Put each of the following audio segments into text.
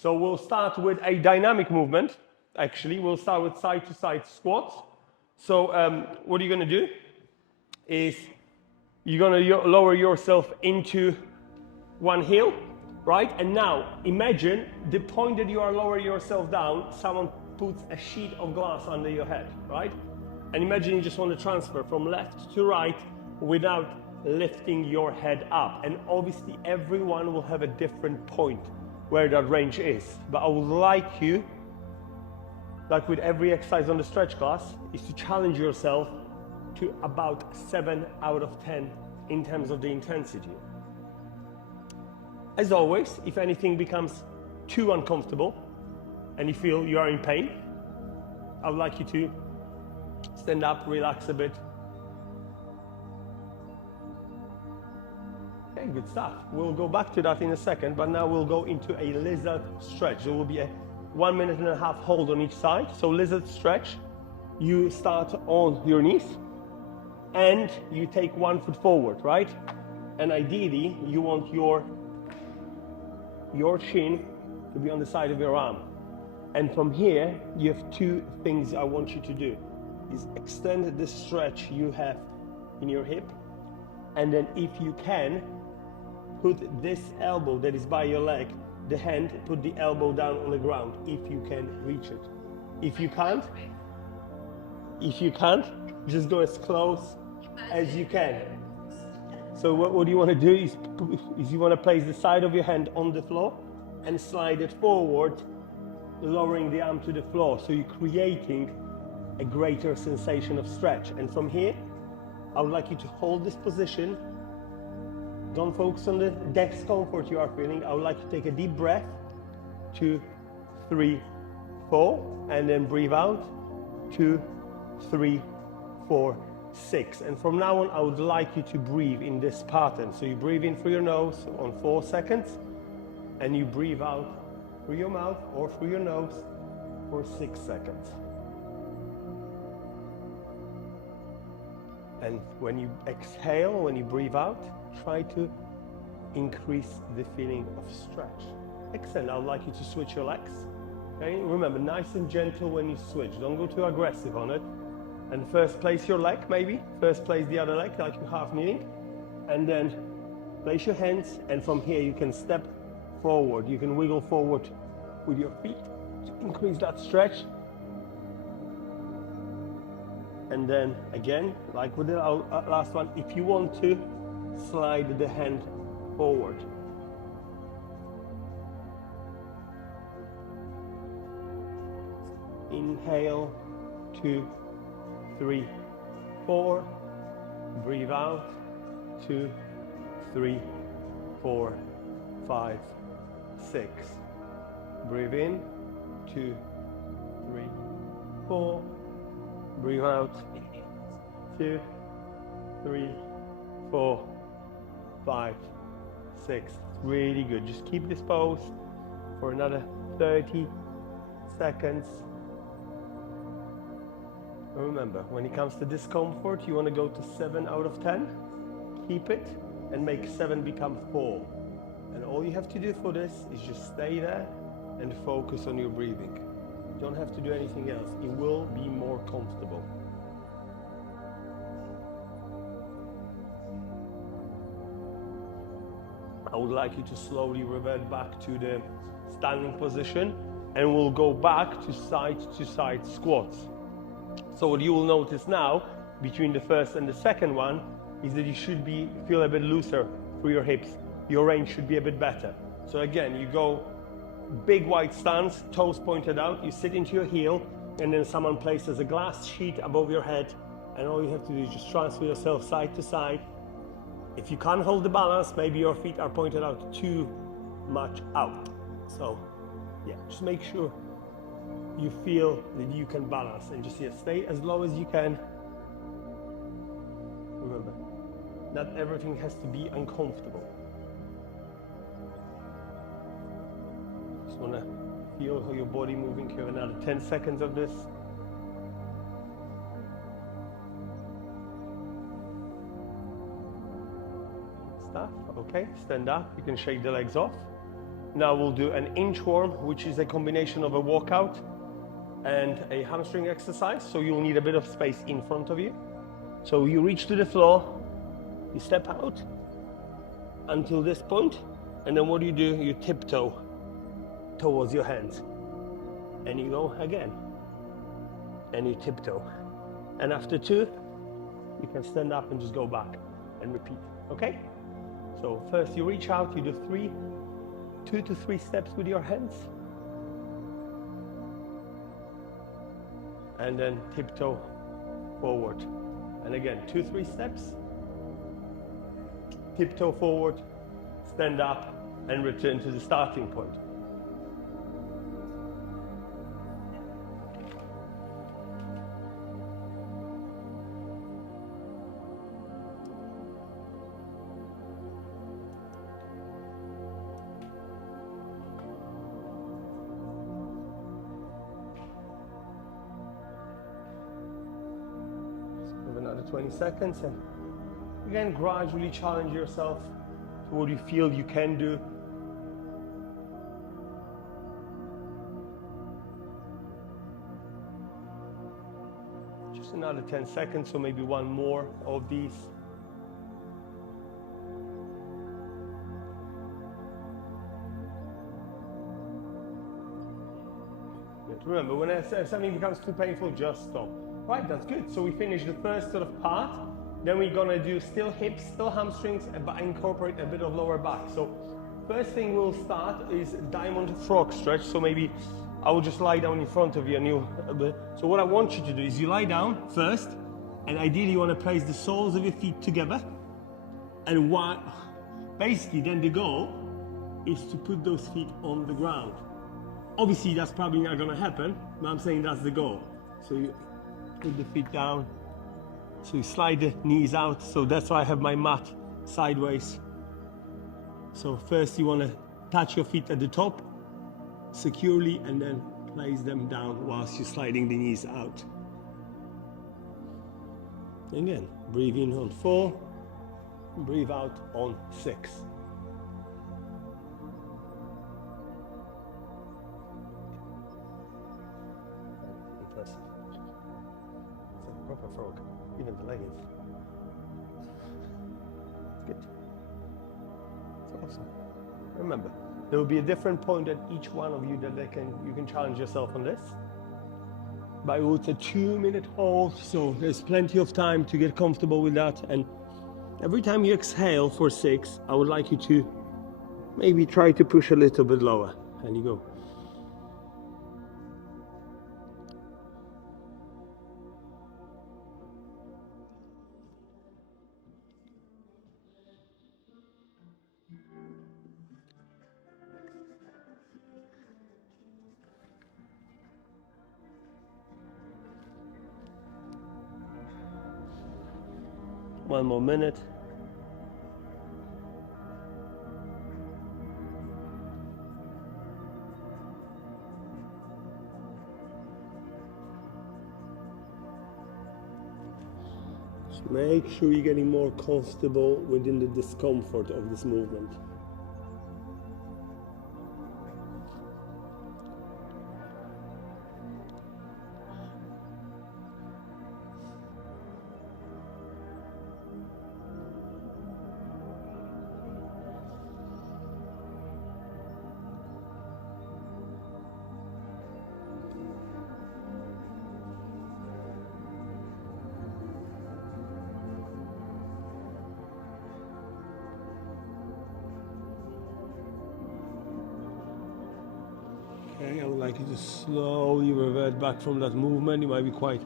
So we'll start with a dynamic movement. Actually, we'll start with side-to-side squats. So what you're going to do is you're going to lower yourself into one heel, right? And now imagine the point that you are lowering yourself down, someone puts a sheet of glass under your head, right? And imagine you just want to transfer from left to right without lifting your head up. And obviously everyone will have a different point where that range is. But I would like you, like with every exercise on the stretch class, is to challenge yourself to about 7 out of 10 in terms of the intensity. As always, if anything becomes too uncomfortable and you feel you are in pain, I would like you to stand up, relax a bit. Okay, good stuff. We'll go back to that in a second, but now we'll go into a lizard stretch. There will be a 1.5 minute hold on each side. So lizard stretch, you start on your knees and you take 1 foot forward, right? And ideally, you want your chin to be on the side of your arm. And from here, you have 2 things I want you to do. Is extend the stretch you have in your hip. And then if you can, put this elbow that is by your leg, the hand, put the elbow down on the ground if you can reach it. If you can't, just go as close as you can. So what you want to do is you want to place the side of your hand on the floor and slide it forward, lowering the arm to the floor. So you're creating a greater sensation of stretch. And from here, I would like you to hold this position. Don't focus on the discomfort you are feeling. I would like you to take a deep breath. 2, 3, 4, and then breathe out. 2, 3, 4, 6. And from now on, I would like you to breathe in this pattern. So you breathe in through your nose on 4 seconds, and you breathe out through your mouth or through your nose for 6 seconds. And when you exhale, when you breathe out, try to increase the feeling of stretch. Excellent. I would like you to switch your legs. Okay? Remember, nice and gentle when you switch. Don't go too aggressive on it. And first place your leg, maybe. First place the other leg, like you're half kneeling. And then place your hands. And from here, you can step forward. You can wiggle forward with your feet to increase that stretch. And then again, like with the last one, if you want to, slide the hand forward. Inhale, 2, 3, 4. Breathe out, 2, 3, 4, 5, 6. Breathe in, 2, 3, 4. Breathe out, 2, 3, 4, 5, 6. Really good. Just keep this pose for another 30 seconds. Remember, when it comes to discomfort, you want to go to 7 out of 10. Keep it and make 7 become 4. And all you have to do for this is just stay there and focus on your breathing. You don't have to do anything else. It will be more comfortable. I would like you to slowly revert back to the standing position, and we'll go back to side squats. So what you will notice now between the first and the second one is that you should feel a bit looser through your hips. Your range should be a bit better. So again, you go big wide stance, toes pointed out, you sit into your heel, and then someone places a glass sheet above your head, and all you have to do is just transfer yourself side to side. If you can't hold the balance, maybe your feet are pointed out too much out. So yeah, just make sure you feel that you can balance, and just stay as low as you can. Remember, not everything has to be uncomfortable. Just want to feel how your body moving here. Another 10 seconds of this. Stuff. Okay, stand up. You can shake the legs off. Now we'll do an inchworm, which is a combination of a walkout and a hamstring exercise. So you'll need a bit of space in front of you. So you reach to the floor, you step out until this point, and then what do? You tiptoe towards your hands. And you go again. And you tiptoe. And after 2, you can stand up and just go back and repeat, okay? So first you reach out, you do 2 to 3 steps with your hands. And then tiptoe forward. And again, 2-3 steps. Tiptoe forward, stand up, and return to the starting point. Another 20 seconds, and again gradually challenge yourself to what you feel you can do. Just another 10 seconds, so maybe one more of these. Remember, when something becomes too painful, just stop. Right, that's good. So we finished the first sort of part. Then we're gonna do still hips, still hamstrings, but incorporate a bit of lower back. So first thing we'll start is diamond frog stretch. So maybe I will just lie down in front of you and you. So what I want you to do is you lie down first, and ideally you want to place the soles of your feet together. And basically then the goal is to put those feet on the ground. Obviously that's probably not gonna happen, but I'm saying that's the goal. So you put the feet down, so you slide the knees out. So that's why I have my mat sideways. So first you want to touch your feet at the top securely, and then place them down whilst you're sliding the knees out. Again, breathe in on 4, breathe out on 6. Impressive. Proper frog, even the leggings. It's good. It's awesome. Remember, there will be a different point at each one of you that you can challenge yourself on this. But it's a 2-minute hold, so there's plenty of time to get comfortable with that. And every time you exhale for 6, I would like you to maybe try to push a little bit lower. And you go. One more minute. Just make sure you're getting more comfortable within the discomfort of this movement. Okay, I would like you to slowly revert back from that movement. It might be quite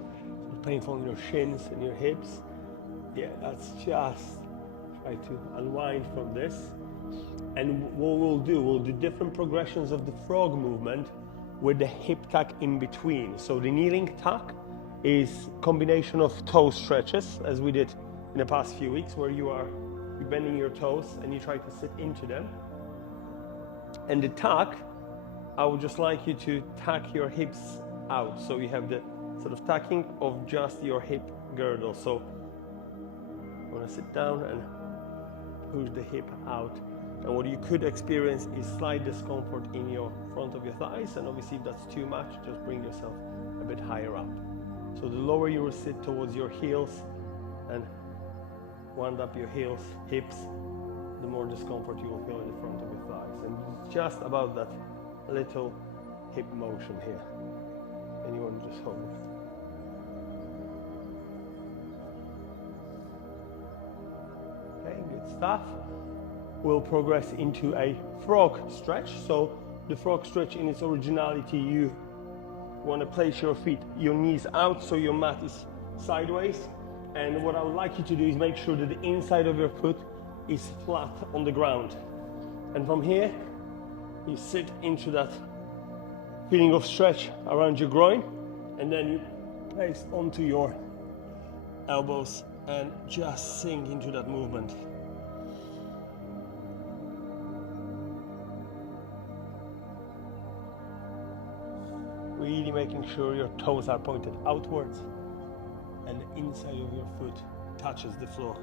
painful in your shins and your hips. Yeah, that's just try to unwind from this. And what we'll do different progressions of the frog movement with the hip tuck in between. So the kneeling tuck is combination of toe stretches, as we did in the past few weeks, where you're bending your toes and you try to sit into them. And the tuck, I would just like you to tuck your hips out. So you have the sort of tucking of just your hip girdle. So you want to sit down and push the hip out. And what you could experience is slight discomfort in your front of your thighs, and obviously if that's too much, just bring yourself a bit higher up. So the lower you will sit towards your heels and wind up your heels, hips, the more discomfort you will feel in the front of your thighs. And it's just about that little hip motion here. And you want to just hold it. Okay, good stuff. We'll progress into a frog stretch. So the frog stretch in its originality, you want to place your feet, your knees out so your mat is sideways. And what I would like you to do is make sure that the inside of your foot is flat on the ground. And from here, you sit into that feeling of stretch around your groin, and then you place onto your elbows and just sink into that movement. Really making sure your toes are pointed outwards and the inside of your foot touches the floor.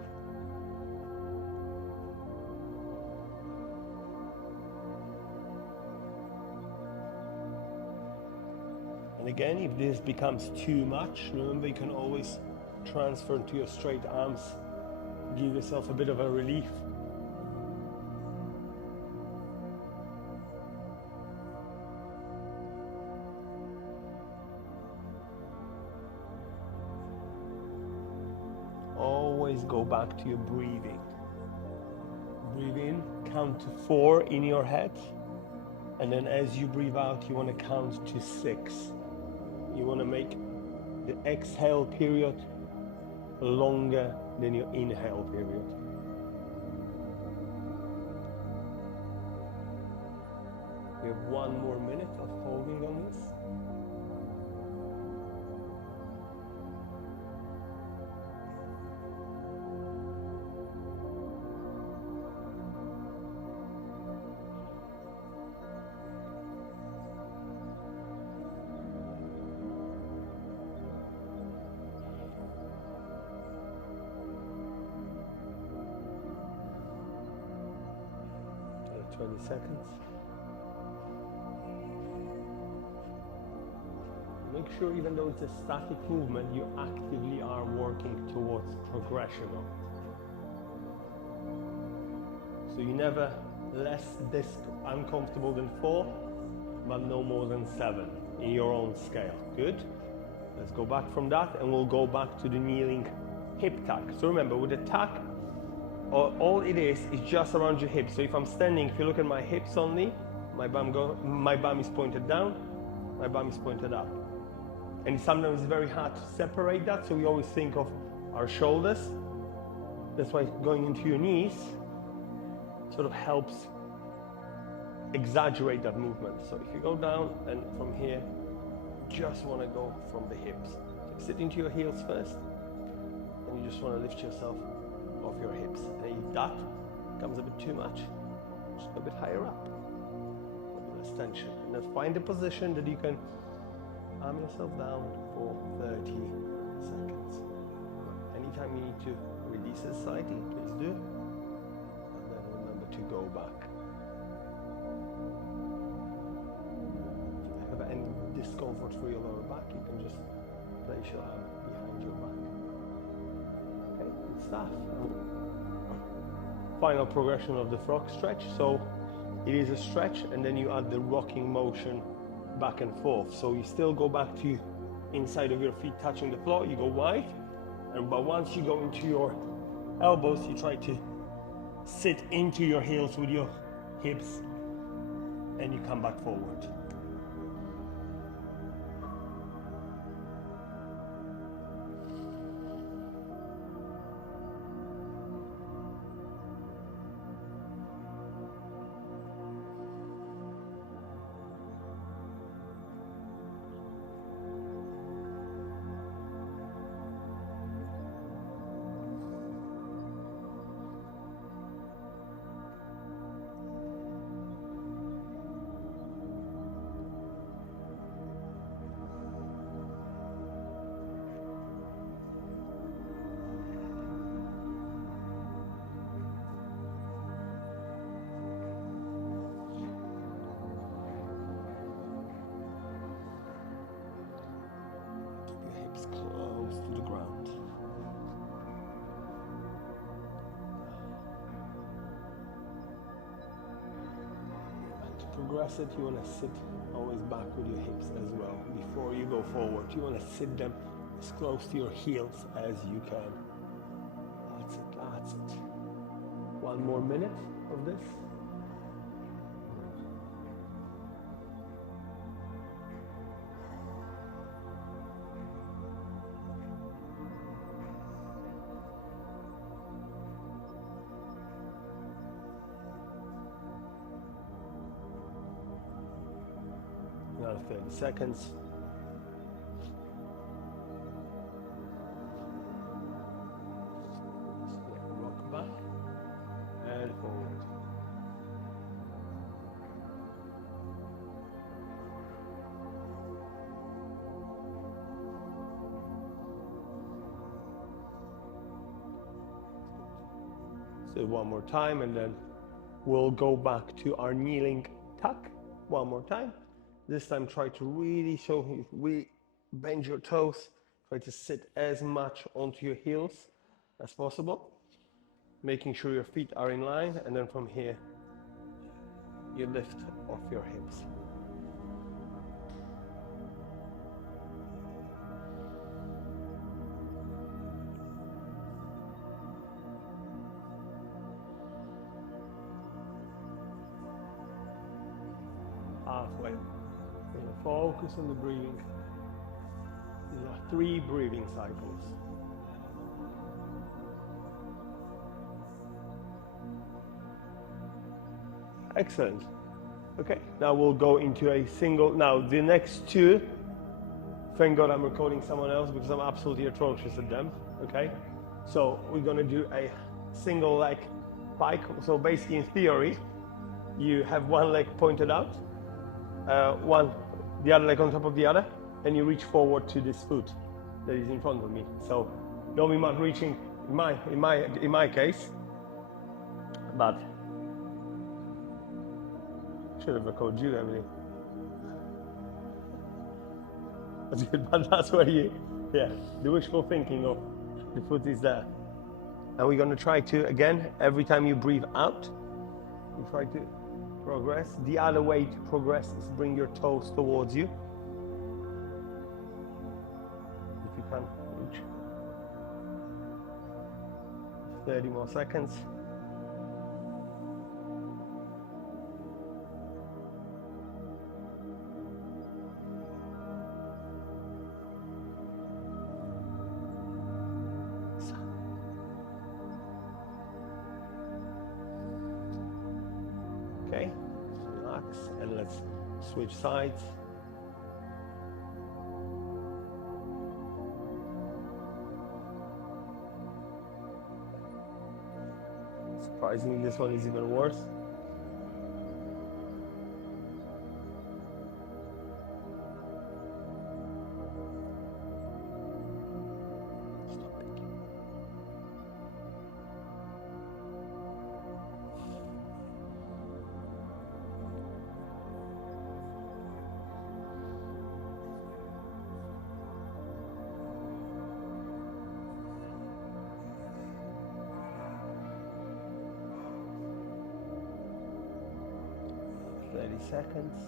And again, if this becomes too much, remember you can always transfer to your straight arms, give yourself a bit of a relief. Always go back to your breathing. Breathe in, count to 4 in your head, and then as you breathe out, you want to count to 6. You want to make the exhale period longer than your inhale period. We have 1 more minute of holding on this. Another 20 seconds. Make sure, even though it's a static movement, you actively are working towards progression of it. So you never less uncomfortable than 4, but no more than 7 in your own scale. Good. Let's go back from that, and we'll go back to the kneeling hip tuck. So remember, with the tuck, all it is just around your hips. So if I'm standing, if you look at my hips only, my bum is pointed down, my bum is pointed up. And sometimes it's very hard to separate that, so we always think of our shoulders. That's why going into your knees sort of helps exaggerate that movement. So if you go down, and from here, just want to go from the hips. So sit into your heels first, and you just want to lift yourself off your hips. And if that becomes a bit too much, just go a bit higher up. A bit less tension. And then find a position that you can arm yourself down for 30 seconds. Anytime you need to release it slightly, please do. And then remember to go back. If you have any discomfort for your lower back, you can just place your arm behind your back. Okay, good stuff. Final progression of the frog stretch. So it is a stretch, and then you add the rocking motion back and forth. So you still go back to inside of your feet touching the floor, you go wide, but once you go into your elbows, you try to sit into your heels with your hips, and you come back forward. progress it, you want to sit always back with your hips as well. Before you go forward, you want to sit them as close to your heels as you can. That's it, that's it. One more minute of this. Another 30 seconds. Rock back and forward. So one more time, and then we'll go back to our kneeling tuck one more time. This time try to really show you, bend your toes, try to sit as much onto your heels as possible, making sure your feet are in line, and then from here you lift off your hips. Halfway. Focus on the breathing. These are 3 breathing cycles. Excellent. Okay, now we'll go into a single. Now the next 2, thank God I'm recording someone else because I'm absolutely atrocious at them. Okay, so we're gonna do a single leg pike. So basically, in theory, you have one leg pointed out, the other leg on top of the other, and you reach forward to this foot that is in front of me. So don't be much reaching in my case, but should have recorded you, Emily. That's good, but that's where the wishful thinking of the foot is there. And we're gonna try to, again, every time you breathe out, you try to progress. The other way to progress is bring your toes towards you. If you can reach. 30 more seconds. Okay, relax, and let's switch sides. Surprisingly, this one is even worse. Seconds.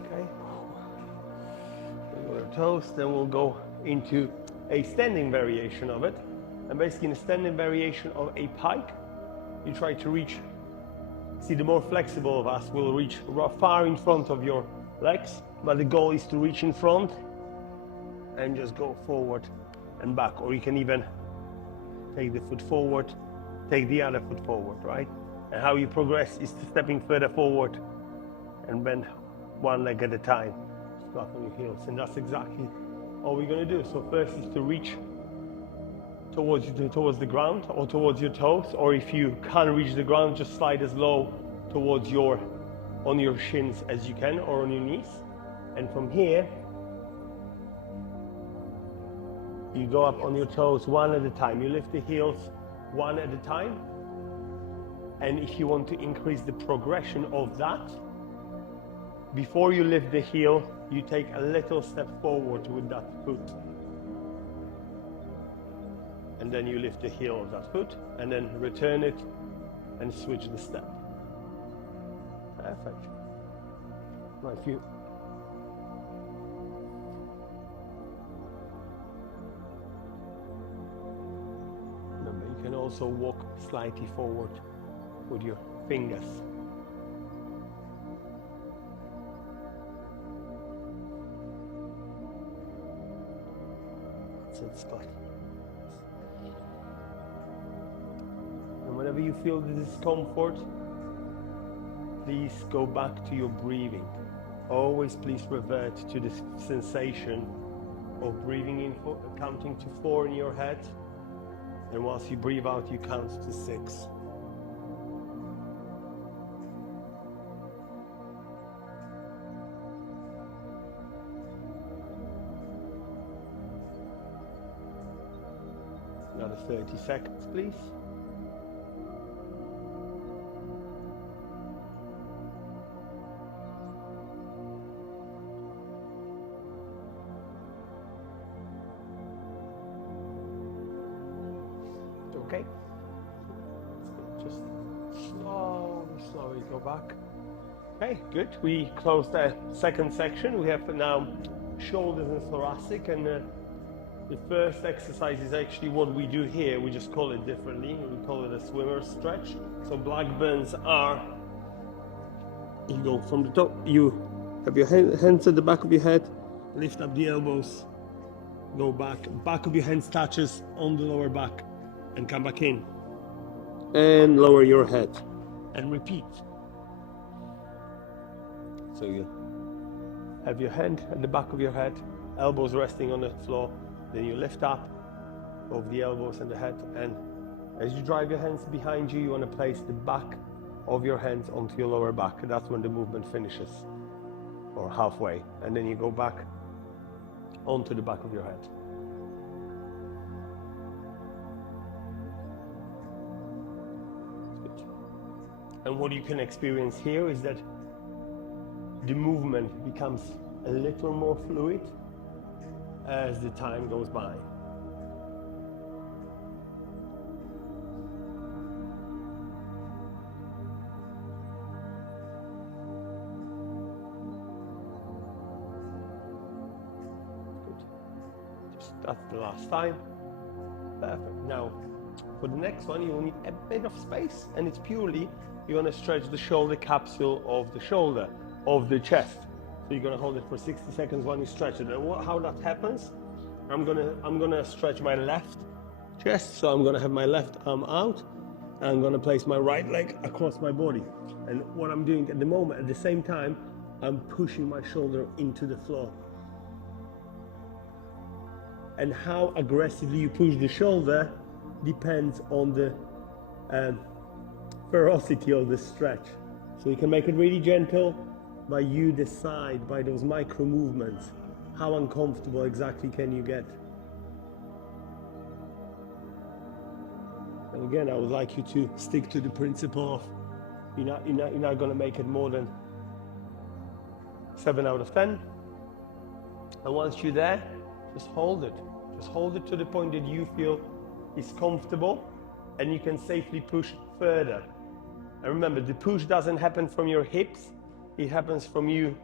Okay. We'll go toes, then we'll go into a standing variation of it. And basically in a standing variation of a pike, you try to reach, see, the more flexible of us will reach far in front of your legs, but the goal is to reach in front and just go forward and back, or you can even take the foot forward, take the other foot forward, right? And how you progress is to stepping further forward and bend one leg at a time, back on your heels, and that's exactly all we're going to do. So first is to reach towards the ground or towards your toes, or if you can't reach the ground, just slide as low towards on your shins as you can, or on your knees. And from here you go up on your toes one at a time. You lift the heels one at a time. And if you want to increase the progression of that, before you lift the heel, you take a little step forward with that foot. And then you lift the heel of that foot and then return it and switch the step. Perfect. Now if you remember, you can also walk slightly forward with your fingers. That's it, Scott. And whenever you feel the discomfort, please go back to your breathing. Always please revert to the sensation of breathing in, counting to 4 in your head. And once you breathe out, you count to 6. Another 30 seconds, please. Okay. Just slowly go back. Okay, good. We closed the second section. We have now shoulders and thoracic, and the first exercise is actually what we do here. We just call it differently. We call it a swimmer stretch. So Blackburns are, you go from the top, you have your hands at the back of your head, lift up the elbows, go back of your hands touches on the lower back, and come back in. And lower your head. And repeat. So you have your hand at the back of your head, elbows resting on the floor, then you lift up over the elbows and the head, and as you drive your hands behind you, you want to place the back of your hands onto your lower back, and that's when the movement finishes, or halfway, and then you go back onto the back of your head. And what you can experience here is that the movement becomes a little more fluid as the time goes by. Good. That's the last time. Perfect. Now, for the next one, you will need a bit of space, and it's purely you want to stretch the shoulder capsule of the shoulder, of the chest. So you're going to hold it for 60 seconds while you stretch it. And how that happens, I'm gonna stretch my left chest. So I'm going to have my left arm out, and I'm going to place my right leg across my body. And what I'm doing at the moment, at the same time, I'm pushing my shoulder into the floor. And how aggressively you push the shoulder depends on the ferocity of the stretch. So you can make it really gentle, but you decide by those micro movements how uncomfortable exactly can you get. And again, I would like you to stick to the principle of you're not going to make it more than 7 out of 10. And once you're there, just hold it. Just hold it to the point that you feel is comfortable, and you can safely push further. And remember, the push doesn't happen from your hips, it happens from you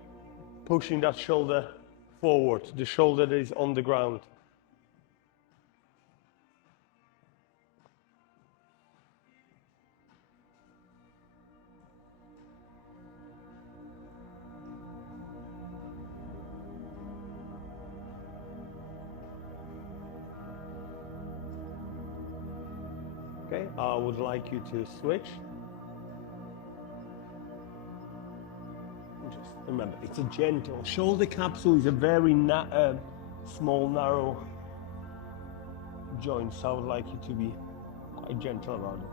pushing that shoulder forward, the shoulder that is on the ground. Okay, I would like you to switch. Just remember, it's a gentle. Shoulder capsule is a very small, narrow joint, so I would like you to be quite gentle about it.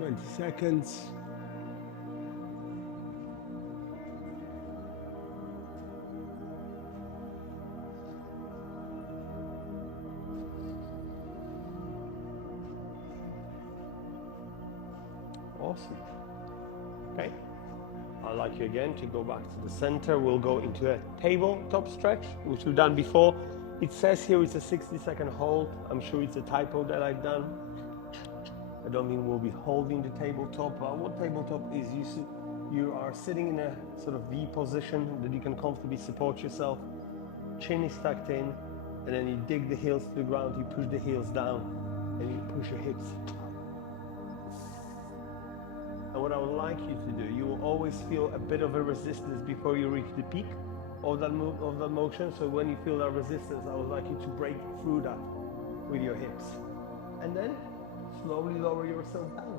20 seconds. Awesome. Okay. I'd like you again to go back to the center. We'll go into a tabletop stretch, which we've done before. It says here it's a 60-second hold. I'm sure it's a typo that I've done. I don't mean we'll be holding the tabletop. What tabletop is, you are sitting in a sort of V position that you can comfortably support yourself. Chin is tucked in, and then you dig the heels to the ground, you push the heels down, and you push your hips. And what I would like you to do, you will always feel a bit of a resistance before you reach the peak of that motion. So when you feel that resistance, I would like you to break through that with your hips. And then slowly lower yourself down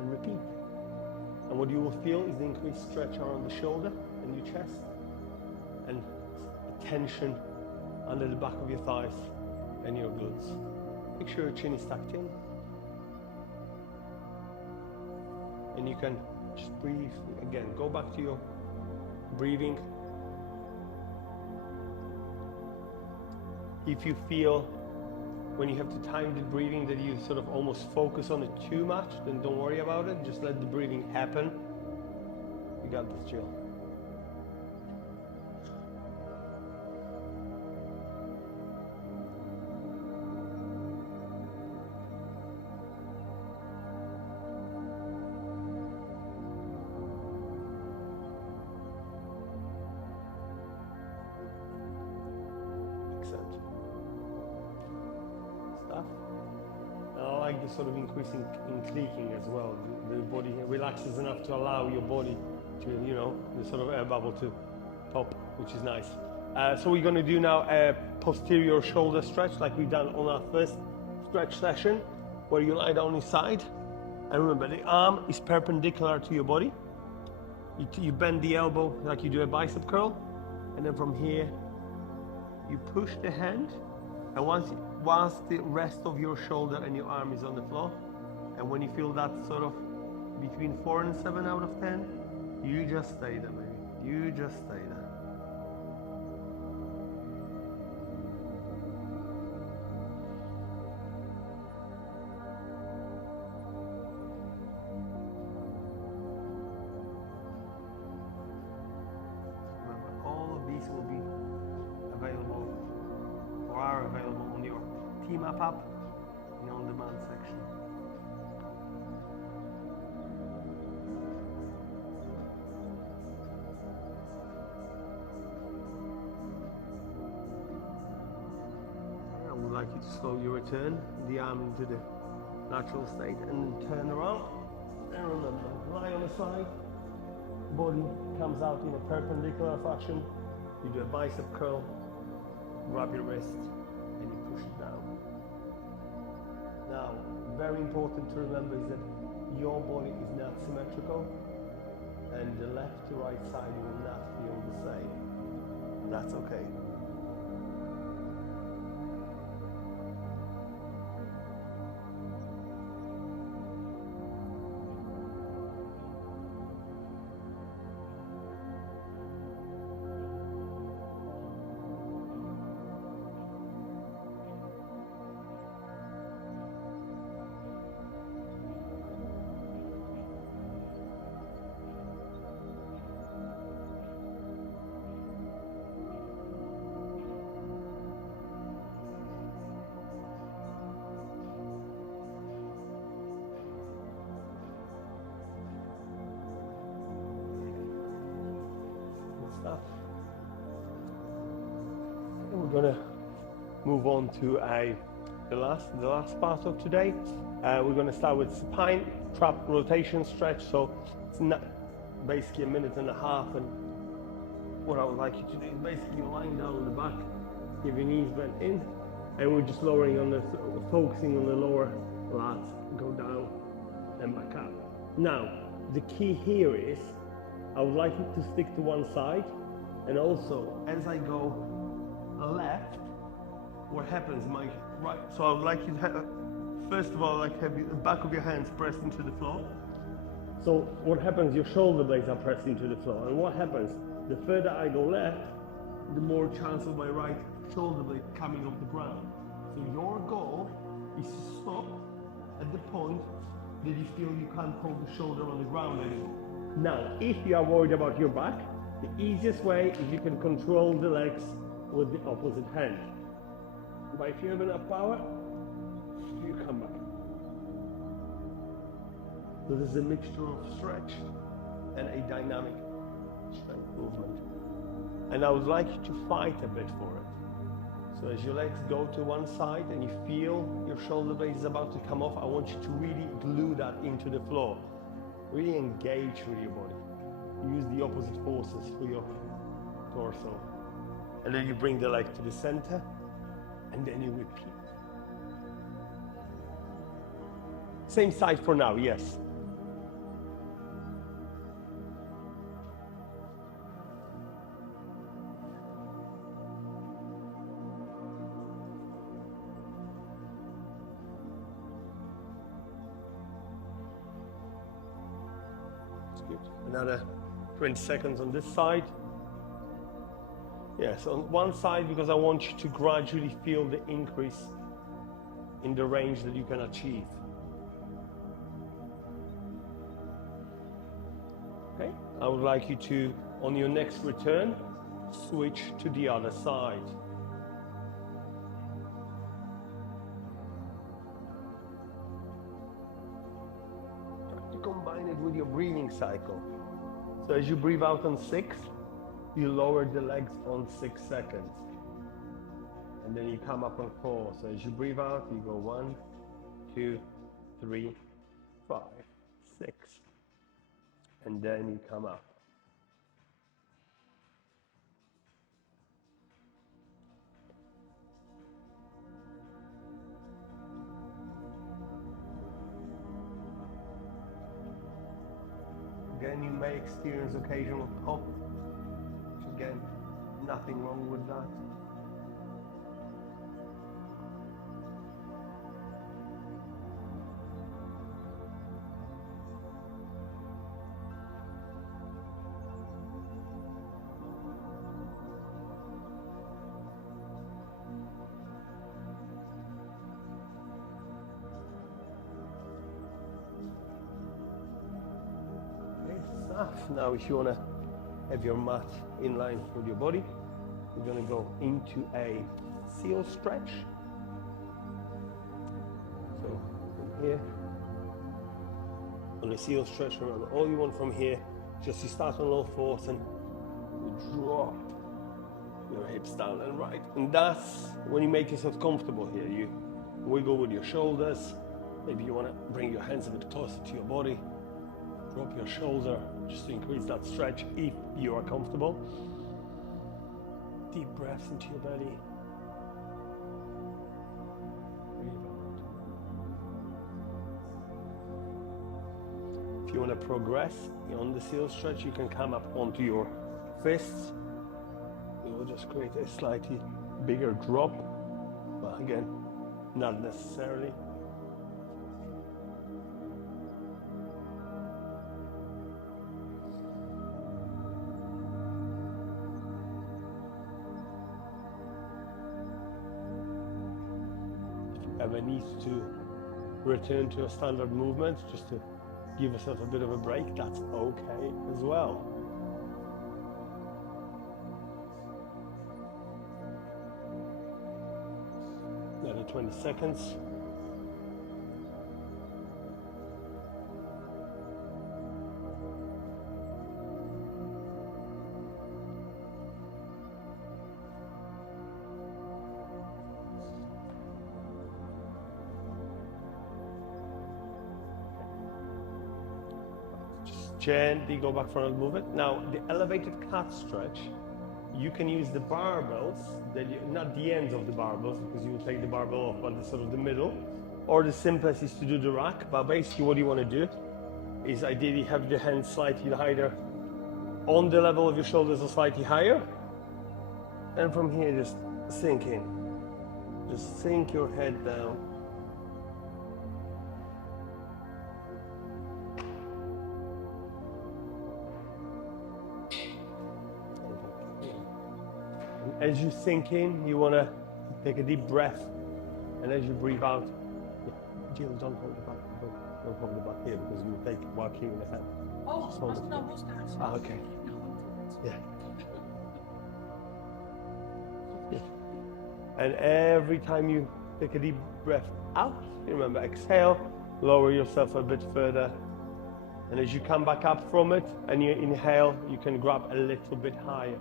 and repeat. And what you will feel is the increased stretch around the shoulder and your chest, and tension under the back of your thighs and your glutes. Make sure your chin is tucked in. And you can just breathe. Again, go back to your breathing. If you feel when you have to time the breathing that you sort of almost focus on it too much, then don't worry about it. Just let the breathing happen. You got this, Jill. Sort of increasing in clicking as well. The body relaxes enough to allow your body to, you know, the sort of air bubble to pop, which is nice. So we're going to do now a posterior shoulder stretch like we've done on our first stretch session, where you lie down on your side. And remember, the arm is perpendicular to your body. You bend the elbow like you do a bicep curl. And then from here, you push the hand. And once the rest of your shoulder and your arm is on the floor, and when you feel that sort of between 4 and 7 out of 10, you just stay there, baby. You just stay there. Remember, all of these will be available, or are available on your Team Up app in the on-demand section. I would like you to slowly return the arm into the natural state and turn around. And remember, lie on the side, body comes out in a perpendicular fashion. You do a bicep curl, grab your wrist, and you push it down. Now, very important to remember is that your body is not symmetrical, and the left to right side will not feel the same. That's okay. And we're gonna move on to the last part of today. We're gonna start with supine trap rotation stretch. So it's not basically 1.5 minutes, and what I would like you to do is basically lying down on the back, give your knees bent in, and we're just lowering on the, focusing on the lower lats, go down and back up. Now, the key here is I would like you to stick to one side, and also as I go left, what happens, my right, so I would like you to first of all, like have the back of your hands pressed into the floor. So what happens, your shoulder blades are pressed into the floor. And what happens, the further I go left, the more chance of my right shoulder blade coming off the ground. So your goal is to stop at the point that you feel you can't hold the shoulder on the ground anymore. Now, if you are worried about your back, the easiest way is you can control the legs with the opposite hand. But if you have enough power, you come back. So this is a mixture of stretch and a dynamic strength movement. And I would like you to fight a bit for it. So as your legs go to one side and you feel your shoulder blade is about to come off, I want you to really glue that into the floor. Really engage with your body. Use the opposite forces for your torso. And then you bring the leg to the center and then you repeat. Same side for now, yes. Good. Another 20 seconds on this side. Yes, on one side, because I want you to gradually feel the increase in the range that you can achieve. Okay, I would like you to, on your next return, switch to the other side. Combine it with your breathing cycle. So as you breathe out on 6, you lower the legs on 6 seconds. And then you come up on 4. So as you breathe out, you go 1, 2, 3, 5, 6. And then you come up. Again, you may experience occasional pop, which again, nothing wrong with that. Now if you want to have your mat in line with your body, we're going to go into a seal stretch. So from here, on a seal stretch, remember all you want from here, just you start on low force and you drop your hips down and right. And that's when you make yourself comfortable here. You wiggle with your shoulders. Maybe you want to bring your hands a bit closer to your body. Drop your shoulder just to increase that stretch if you are comfortable. Deep breaths into your belly. Breathe out. If you want to progress on the seal stretch, you can come up onto your fists. It will just create a slightly bigger drop, but again, not necessarily. Ever needs to return to a standard movement just to give yourself a bit of a break, that's okay as well. Another 20 seconds. Gently go back for another movement. Now, the elevated cat stretch, you can use the barbells, not the ends of the barbells, because you will take the barbell off, but the sort of the middle. Or the simplest is to do the rack, but basically what you want to do is ideally have the hands slightly higher on the level of your shoulders or slightly higher. And from here, just sink in. Just sink your head down. As you sink in, you want to take a deep breath, and as you breathe out, Jill, don't hold it back. Don't hold it back here because you will take it while keeping the hand. Oh, Just hold it here. Ah, okay. Yeah. Good. And every time you take a deep breath out, remember, exhale, lower yourself a bit further. And as you come back up from it and you inhale, you can grab a little bit higher.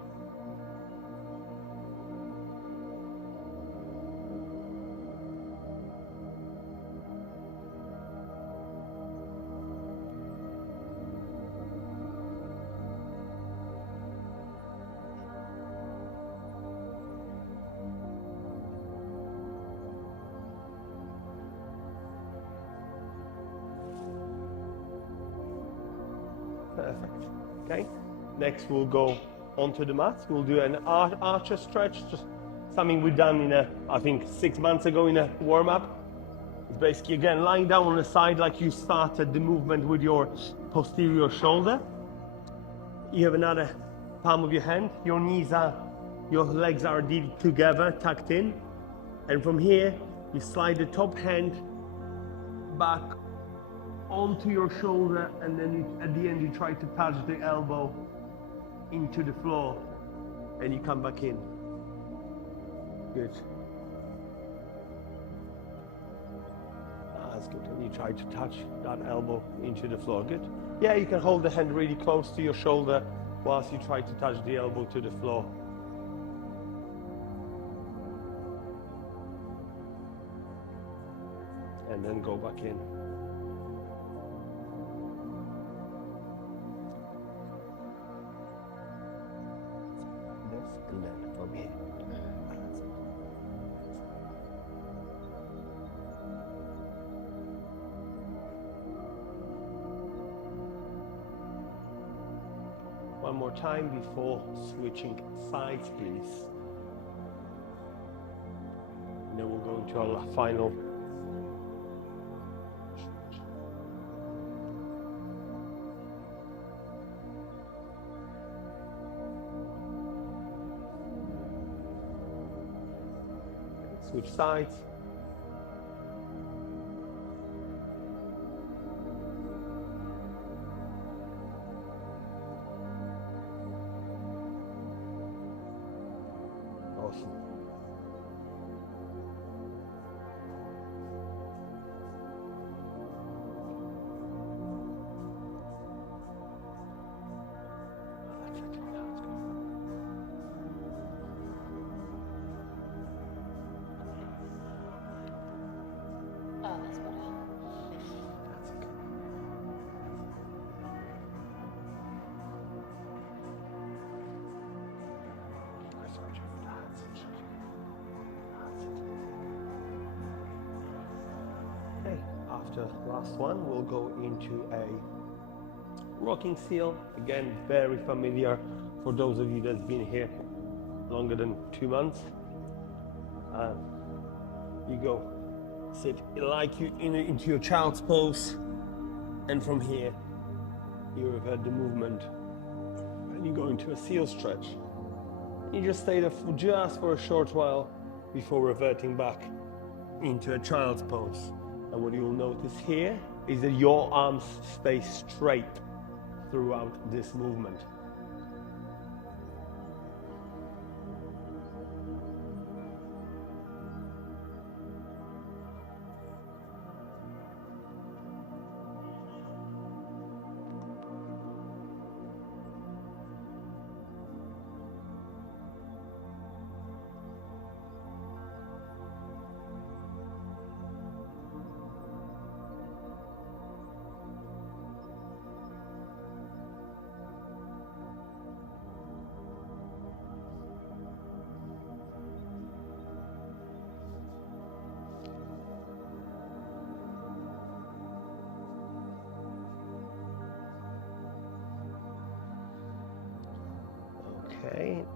Perfect. Okay. Next, we'll go onto the mat. We'll do an archer stretch, just something we've done I think 6 months ago in a warm-up. It's basically, again, lying down on the side like you started the movement with your posterior shoulder. You have another palm of your hand. Your legs are together, tucked in. And from here, you slide the top hand back onto your shoulder, and then at the end you try to touch the elbow into the floor, and you come back in. Good. That's good. And you try to touch that elbow into the floor. Good. Yeah, you can hold the hand really close to your shoulder whilst you try to touch the elbow to the floor. And then go back in. And then from here. One more time before switching sides, please. And then we'll go into our final. Switch sides. Awesome. After last one, we'll go into a rocking seal. Again, very familiar for those of you that's been here longer than 2 months. You go sit like you into your child's pose, and from here you revert the movement, and you go into a seal stretch. You just stay there for a short while before reverting back into a child's pose. And what you'll notice here is that your arms stay straight throughout this movement. Okay.